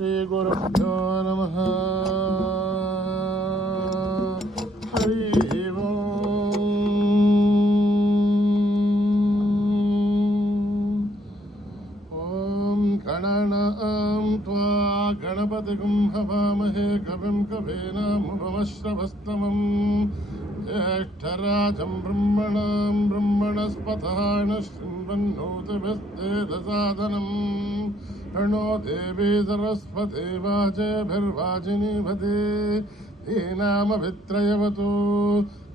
श्रीगुरुभ्यो नमः। हरि ओम्। ॐ गणनां त्वा गणपतिं हवामहे कविं कवीनामुपमश्रवस्तमम् ज्येष्ठराजं ब्रह्मणां ब्रह्मणस्पतः शृण्वन्नोतिभिस्तेजसादनम् प्रणो देवी सरस्वती वाचेभिर्वाचिनीवती धीनामभित्रयवतु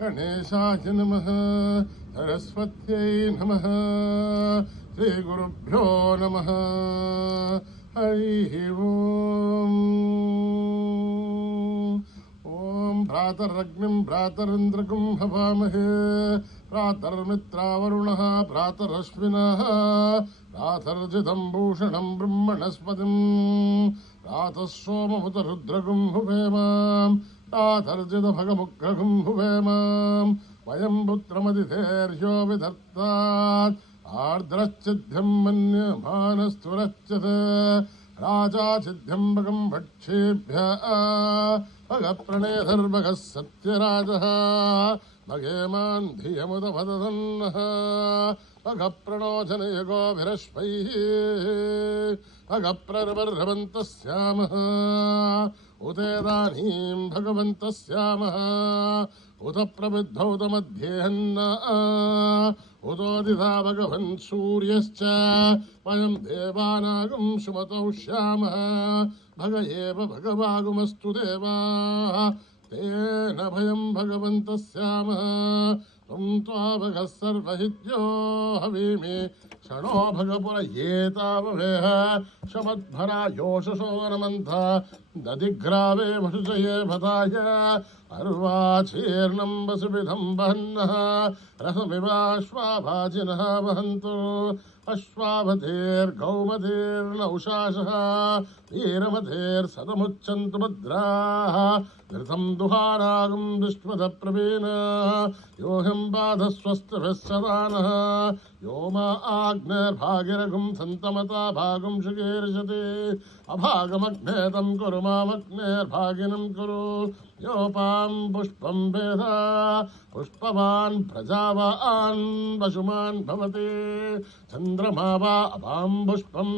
गणेशाय नमः सरस्वत्यै नमः श्रीगुरुभ्यो नमः। हरि ओम्। ॐ भ्रातरग्निं भ्रातरिन्द्रकं हवामहे भ्रातर्मित्रावरुणः भ्रातरश्विनः भ्रातर्जितं भूषणं ब्रह्मणस्पतिं भ्रातः सोममुतरुद्रगुं हुवेम भ्रातर्जितभगमुग्रगुं हुवेम वयं पुत्रमतिथेर्यो विधत्तात् आर्द्रश्चिद्ध्यं मन्यमानस्तुरच्यते राजा चिद्ध्यं भगं भक्षेभ्यः भगप्रणेधर्भगः सत्यराजः भगेमान् धियमुदभदधन्नः भगप्रणोजनयगोभिरश्वैः भगप्रर्वर्भवन्तः स्यामः उतेदानीं भगवन्तः स्यामः उत प्रबुद्धौ तमध्येहन्न उतोदिता भगवन् सूर्यश्च वयं देवानागं सुमतौ श्यामः भग एव भगवागुमस्तु देवाः तेन भयं भगवन्तः स्यामः त्वं त्वा भगः सर्वहित्यो हवीमि क्षणो भगपुर एताववेह शमद्भरा योषसो नमन्थ दधिग्रावे वशुचये भताय अर्वाचीर्णं वसुविधं वहन्नः रसमिवाश्वाभाजिनः वहन्तु अश्वाभतेर्गौमतेर्नौषासः वीरमतेर्सदमुच्चन्तु भद्राः घृतं दुहानागं विश्वदप्रवीण योऽहं बाधस्वस्तिभिः सदानः यो मा आग्नेर्भागिरगुं सन्तमता भागं शुकीर्षति अभागमग्ने तं कुरु मामग्नेर्भागिनं कुरु योपां पुष्पं वेद पुष्पवान् प्रजावान् वशुमान् भवति चन्द्रमा वा अपां पुष्पं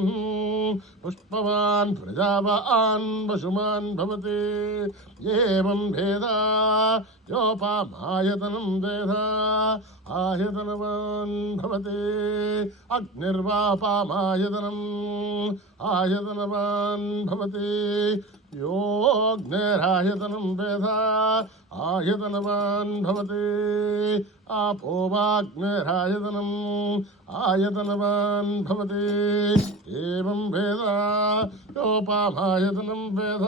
पुष्पवान् प्रजावान् वशुमान् भवति एवं भेद योपामायतनं वेद आयतनवान् भवति अग्निर्वापामायतनम् आयतनवान् भवति योऽग्निरायतनं वेद आयतनवान् भवति आपो वाग्निरायतनम् आयतनवान् भवति एवं वेद योपामायतनं वेद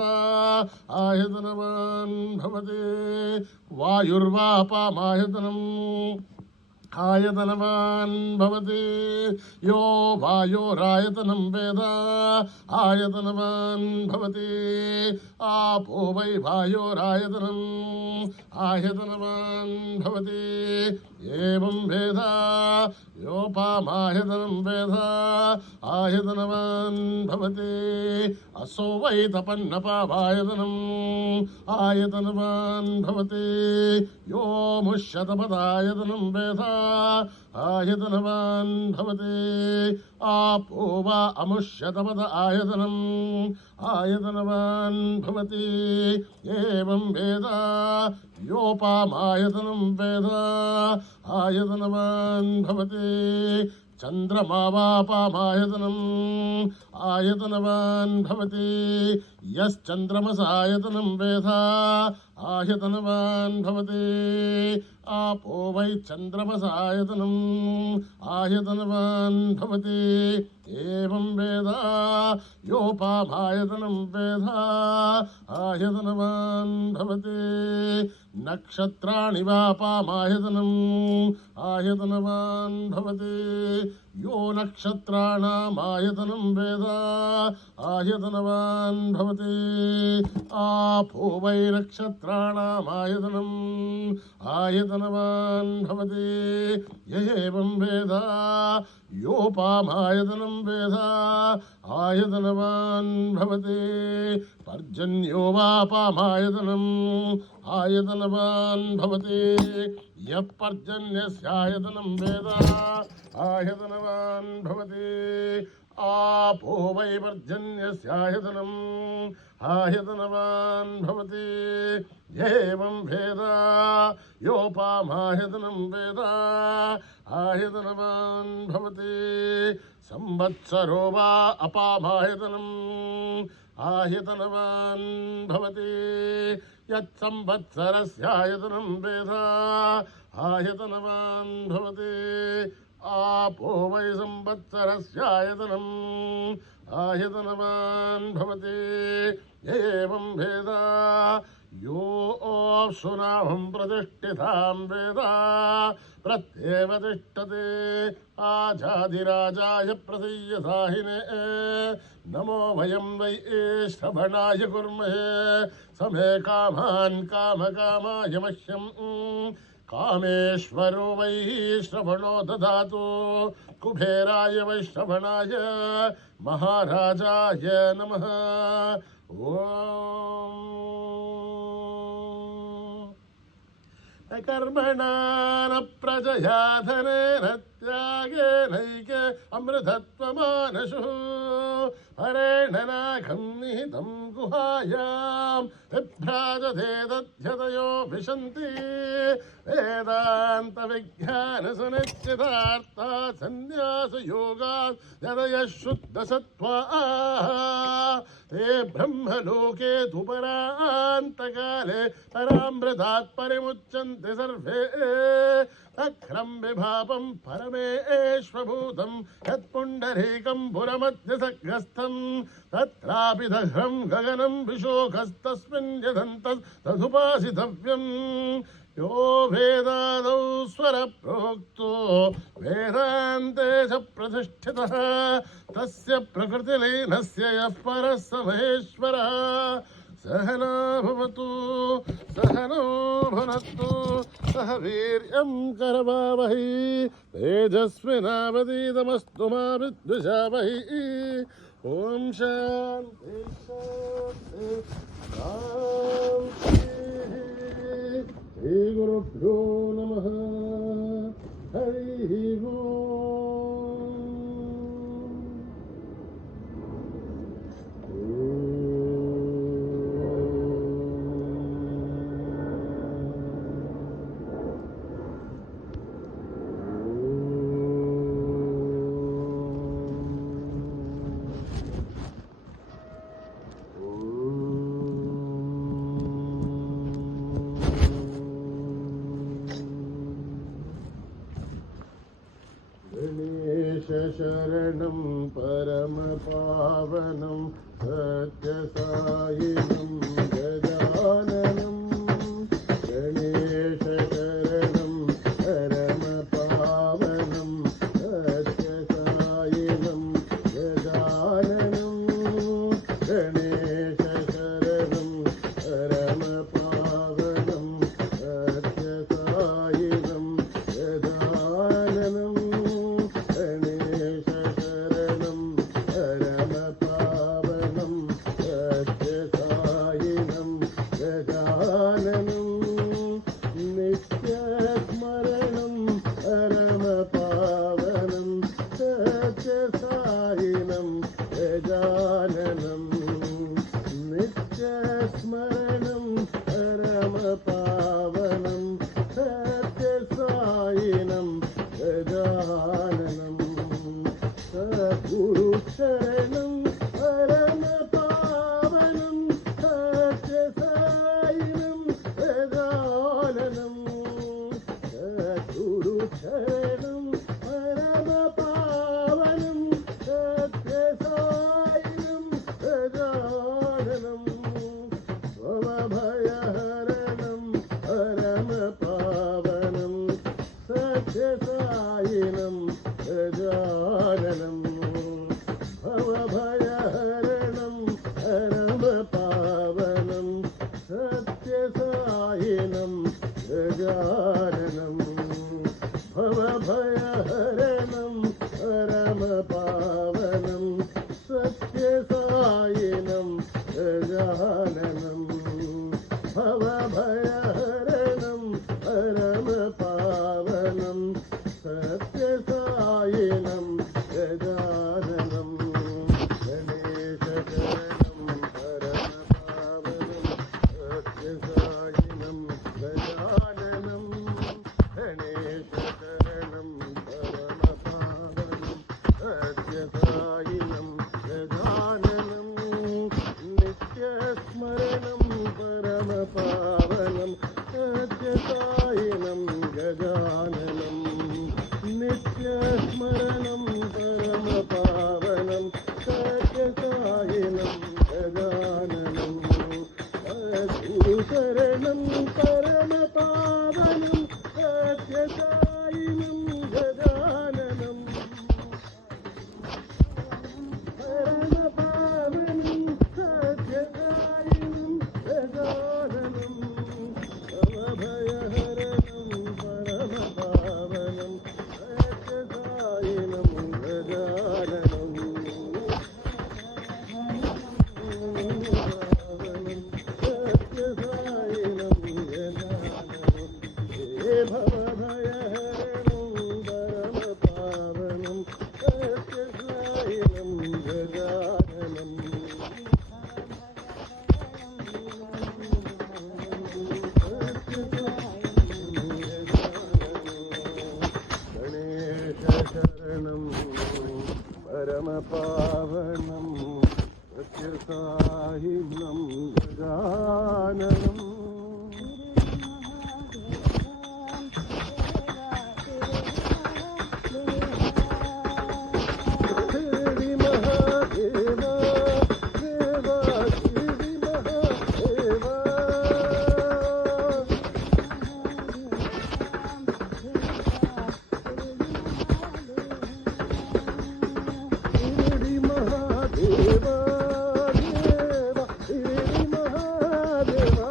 आयतनवान् भवति वायुर्वापामायतनम् आयतनवान् भवति यो वायोरायतनं वेद आयतनवान् भवति आपो वै वायोरायतनम् आयतनवान् भवति एवं वेद योपामायतनं वेद आयतनवान् भवति असो वै तपन्नपावायतनम् आयतनवान् भवति यो मुष्यतपदायतनं वेद आयतनवान् भवति आपो वा अमुष्यतपद आयतनम् आयतनवान् भवति एवं वेद योपामायतनं वेद आयतनवान् भवति चन्द्रमा वापामायतनम् आयतनवान् भवति यश्चन्द्रमसायतनं वेद आयतनवान् भवति आपो वै चन्द्रमसायतनम् आयतनवान् भवति एवं वेद योपामायतनं वेद आयतनवान् भवति నక్షత్రాణి వా పామాయతనం ఆయతనవాన్ భవతి యో నక్షత్రాణామాయతనం వేద ఆయతనవాన్ భవతి ఆపో వై నక్షత్రాణామాయతనం ఆయతనవాన్ భవతి ఏవం వేద యోపామాయతనం వేద ఆయతనవాన్ భవతి పర్జన్యో వా పామాయతనం ఆయతనవాన్ భవతి యపర్జన్యస్యాయతనం వేద ఆయతనవాన్ భవతి ఆపో వై పర్జన్యస్యాయతనం ఆయతనవాన్ భవతి ఏవం వేద యోపామాయతనం వేద ఆయతనవాన్ భవతి సంవత్సరో వా అపామాయతనం ఆయతనవాన్ భవతి యత్సంవత్సరస్యాయతనం వేద ఆయతనవాన్ భవతి ఆపో వై సంవత్సరస్యాయతనం ఆయతనవాన్ భవతి ఏవం వేద యోऽप्सुनाहं प्रतिष्ठितां वेद प्रत्येव तिष्ठते आजाधिराजाय प्रसीयसाहिने नमो वयं वै श्रवणाय कुर्महे समे कामान् कामकामाय मह्यं कामेश्वरो वै श्रवणो ददातु कुबेराय वै श्रवणाय महाराजाय नमः ओम कर्मणा न प्रजया धनेन त्यागेनैक अमृतत्वमानशुः हरेण नाघं निहितं गुहायां बिभ्राजते दध्यतयो विशन्ति वेदान्तविज्ञानसुनिश्चितार्था सन्न्यासयोगात् यदयः शुद्धसत्त्वाः ते ब्रह्मलोके तु परान्तकाले परामृतात् परिमुच्यन्ते सर्वे अख्रं विभापं परमेश्वभूतं यत्पुण्डरीकं पुरमध्यसग्रस्थं तत्रापि दह्रं गगनं विशोकस्तस्मिन् यदन्तस्तदुपासितव्यम् यो वेदादौ स्वरप्रोक्तो वेदान्ते च प्रतिष्ठितः तस्य प्रकृतिलीनस्य यः परः स महेश्वरः सहना भवतु सहनो भुनक्तु सह वीर्यं करवावहै तेजस्विनावधीतमस्तु मा विद्विषावहै ॐ शान्ति शान्ति शान्तिः श्रीगुरुभ्यो नमः हरिः शरणं परमपावनं सत्यसायिनं गजाननं गणेश शरणं परमपावनं सत्यसायिनं गजाननं गणेश शरणं परमपावनं सत्यसायिनं गजाननं गजाननं भवभयहरणं परमपावनं सत्यसायिनं गजाननं भवभयहरणं परमपावनं सत्यसायिनं गजाननं भवभयहरणं परमपावनं सत्यसायिनं गजाननं गणेशशरणं परमपावनं सत्यसायिनं गजाननं गणेशशरणं परमपावनं सत्यसायिनं गजाननं नित्यस्मरणं परमपावनं सत्यसायिनं गजाननं नित्यस्मरणं परमपावनं सत्यसायिनं गजाननं गुरुशरणं परमपावनं सत्यसायिनं गजाननं परमपावनं सत्यसायिनं गजाननं भवभयहरणं परमपावनं सत्यसायिनं गजाननं सत्यसायिनं गजाननं हे भवभयहरणं परमपावनं सत्यसायिनं गजाननं गणेशशरणं परमपावनं सत्यसायिनं गजाननम् शिरडी महादेवा देवा शिरडी महादेवा शिरडी महादेवा देवा शिरडी महादेवा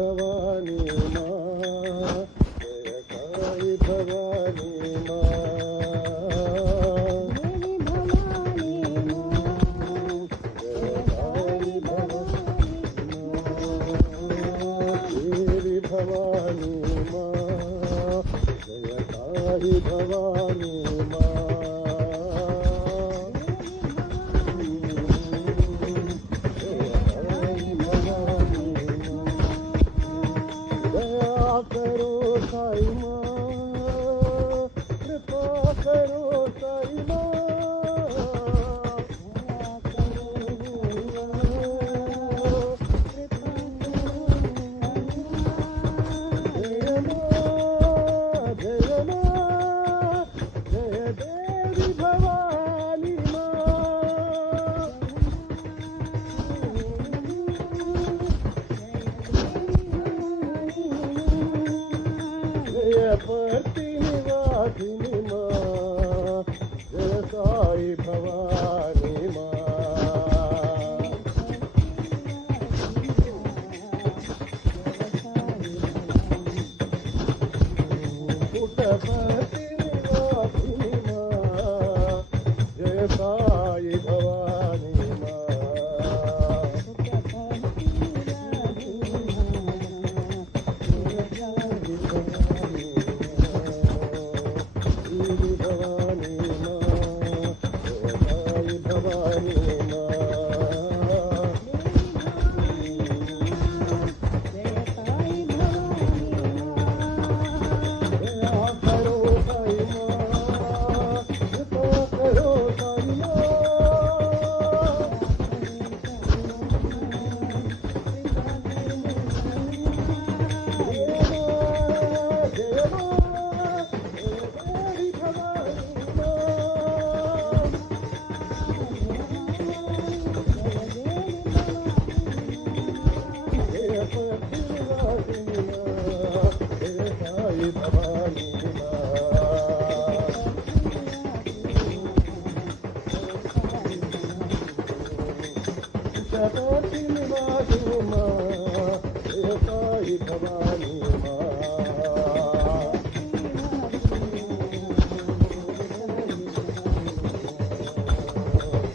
भवानी माँ, जय साई भवानी माँ, देवी भवानी माँ, जय साई भवानी माँ, देवी भवानी माँ, जय साई भवानी माँ, करो साई माँ, कृपा करो साई माँ, जय माँ, जय माँ, जय देवी भवानी माँ, जय प्रतिनिवासिनी माँ, जय साई भवानी माँ, पुटपतिनिवासिनी माँ, जय साई भवानी माँ, देवी भवानी माँ, जय साई भवानी माँ, दया करो साई माँ, कृपा करो साई माँ, जय माँ, जय माँ, जय देवी भवानी माँ, जय प्रतिनिवासिनी माँ, जय साई भवानी माँ, प्रतिनिवासिनी माँ, जय साई भवानी माँ,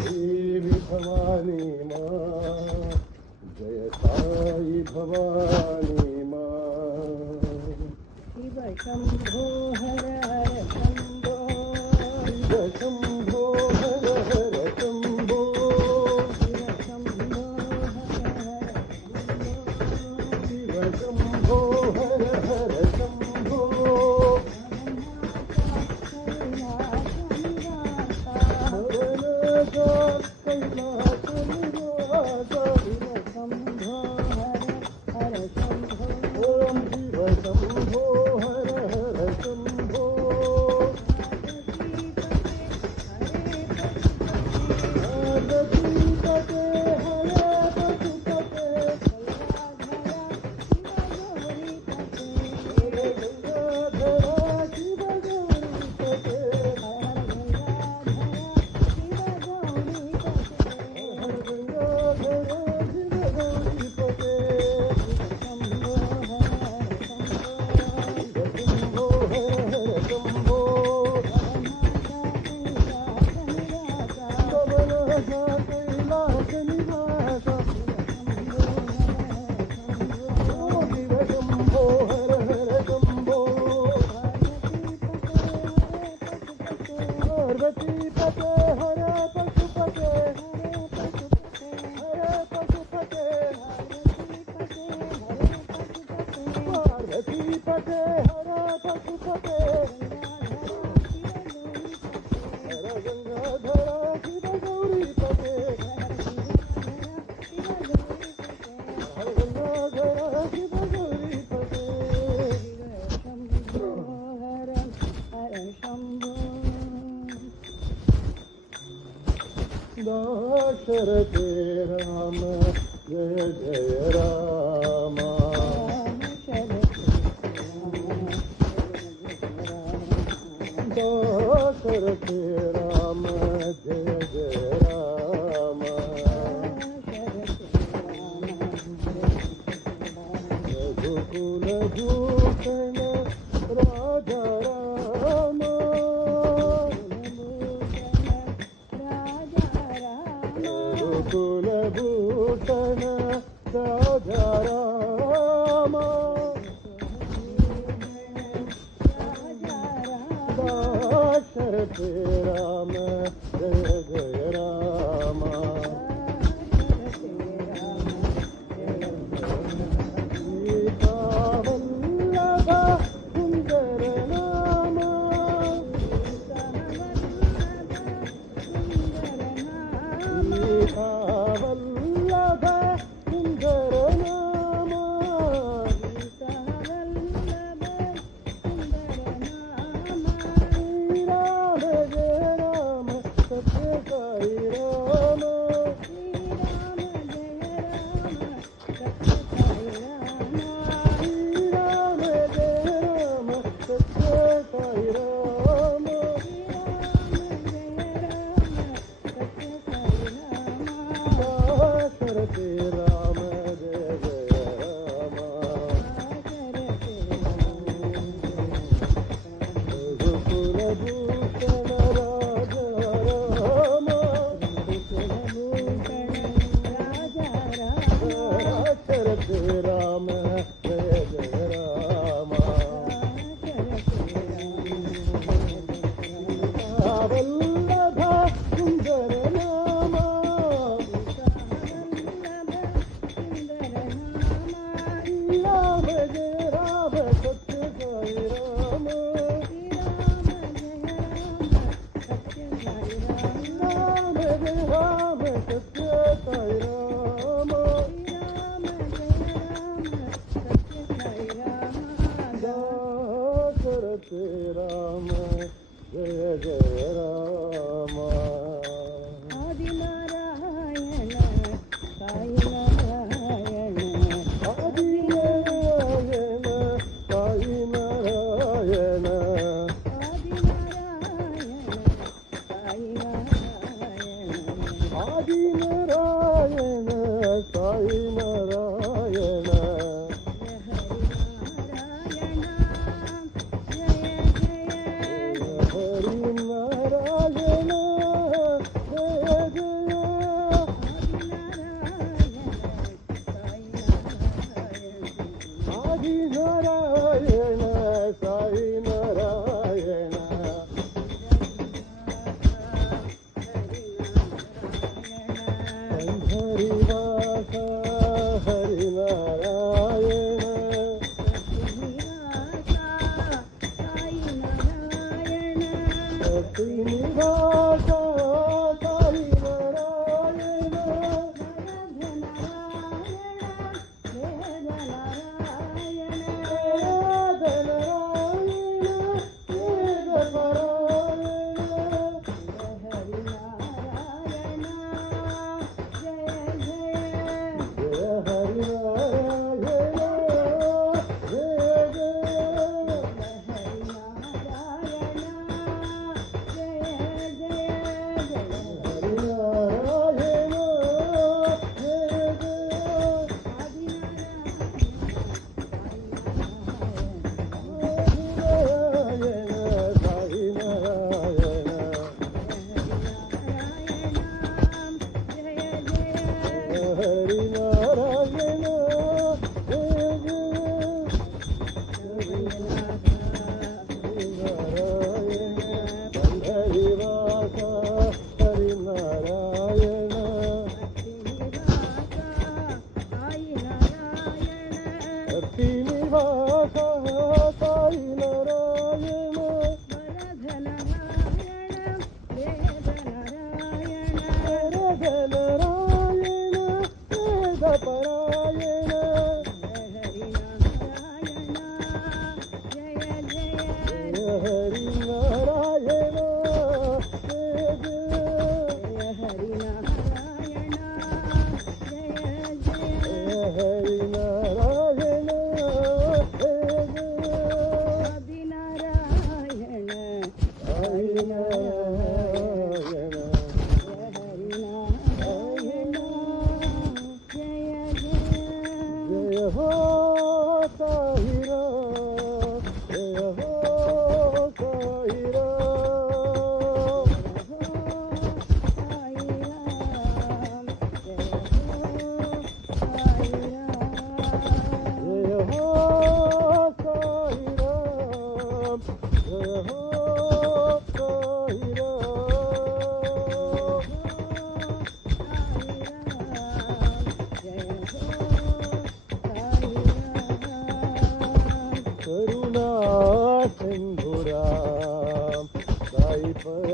देवी भवानी माँ, जय साई भवानी माँ, शिव शंभो हर हर शंभो, शिव शंभो हर हर शंभो, शिव शंभो हर हर शिव शंभो हर हर शंभो, भवनाथ कैलास निवासा, ओम शिव शंभो हर हर शंभो, पार्वती पते हरे पशुपते, हरे गंगाधरा शिव गौरी पते, हरे गंगाधरा शिव गौरी पते, शंभो हर हर शंभो, भवनाथ कैलास निवासा, शिव शंभो हर हर शंभो, पार्वती पते हरे पशुपते, हरे पशुपते, पार्वती पते हरे पशुपते, हरे गंगाधरा शिव गौरी पते, हरे गंगाधरा शिव गौरी पते, दाशरथे राम, जय जय राम, दाशरथे राम, जय जय राम, जय राजा राम दशरथ राम जय जय राम सीता वल्लभ सुंदर नाम सीता वल्लभ सुंदर नाम श्री राम जय राम सत्य साई राम श्री राम जय राम सत्य साई राम दशरथ राम जय जय राम रघुकुल भूषण राजा राम दशरथ राम जय जय राम वल्लभ सुंदर नाम राम जय राम सत्य साई राम राम जय राम सत्य साई राम दशरथ राम जय जय राम आदिनारायण साई नारायण आदिनारायण साई नारायण आदिनारायण साई नारायण हरि नारायण जय जय आदिनारायण साई नारायण हरिवास हरि नारायण श्रीनिवास साई नारायण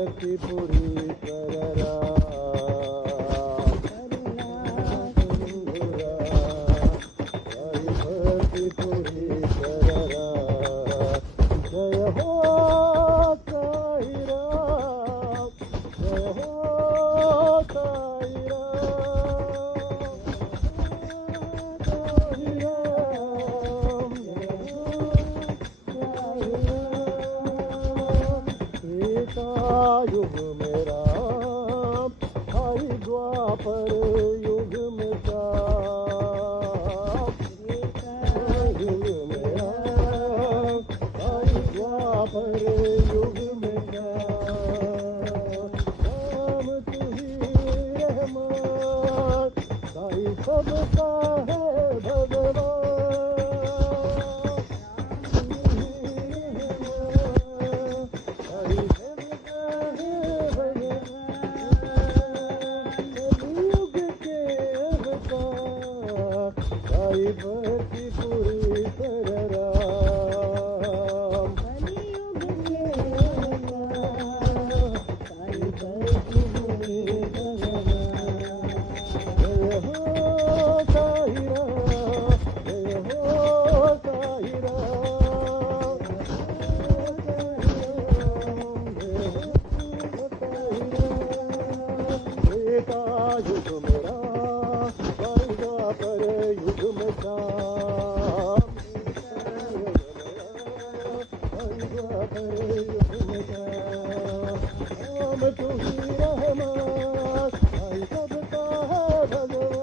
भक्ति पुरी कररा साई भक्ति पुरी कररा जय हो साई राम जय हो साई राम त्रेता युग में राम हरि द्वापर युग में श्याम युग में राम हरि द्वापर युग में श्याम राम तू ही रहमान साई सबका है भगवान कलयुग के अवतार साई भक्ति पुरी कर राम कलयुग के अवतार साई भक्ति पुरी कर राम जय हो साई राम जय हो साई राम त्रेता युग में राम साई द्वापर युग में श्याम साई द्वापर युग में श्याम राम तू ही रहमान साई सबका है भगवान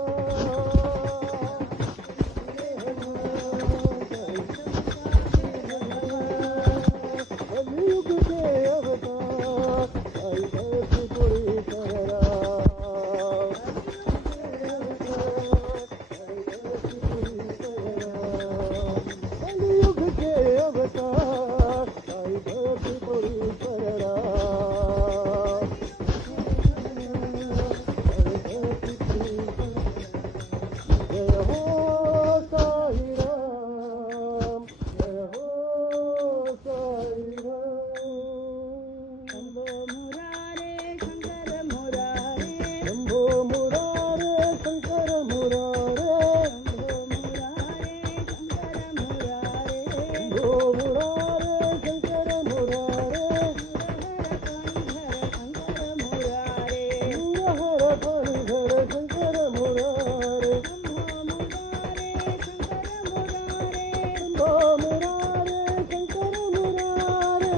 कलयुग के अवतार साई भक्ति पुरी कर राम कलयुग के अवतार साई भक्ति पुरी कर राम जय हो साई राम जय हो साई राम शंभो मुरारे शंकर मुरारे शंभो मुरारे शंकर मुरारे मुरहर फणिधर शंकर मुरारे शंभो मुरारे शंकर मुरारे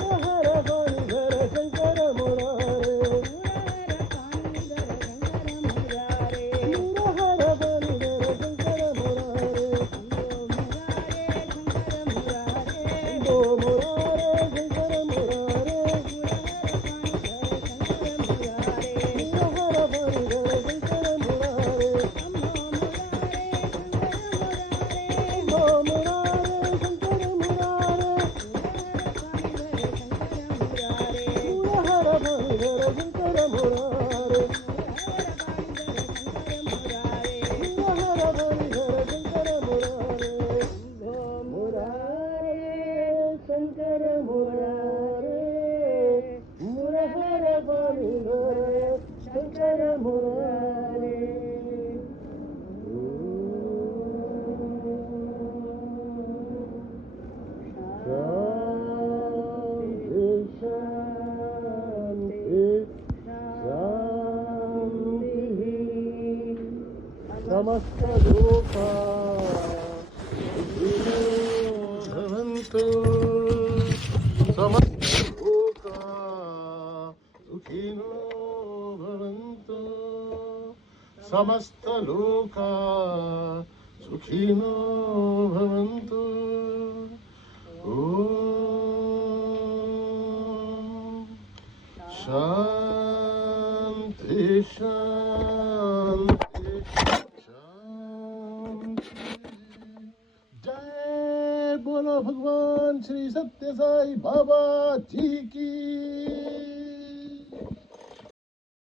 मुरहर फणिधर शंकर मुरारे मुरहर फणिधर शंकर मुरारे शंभो मुरारे शंकर मुरारे मुरहर फणिधर शंकर मुरारे शंभो मुरारे शंकर मुरारे मुरहर फणिधर शंकर मुरारे मुरहर फणिधर शंकर मुरारे मुरारे शंकर मुरारे मुरहर फणिधर शंकर मुरारे शांति शांति शांति समस्त लोका सुखिनो भवन्तु समस्त लोका सुखिनो भवन्तु समस्त लोका सुखिनो भवन्तु शांति शांति शांति जय बोलो भगवान श्री सत्य साई बाबा जी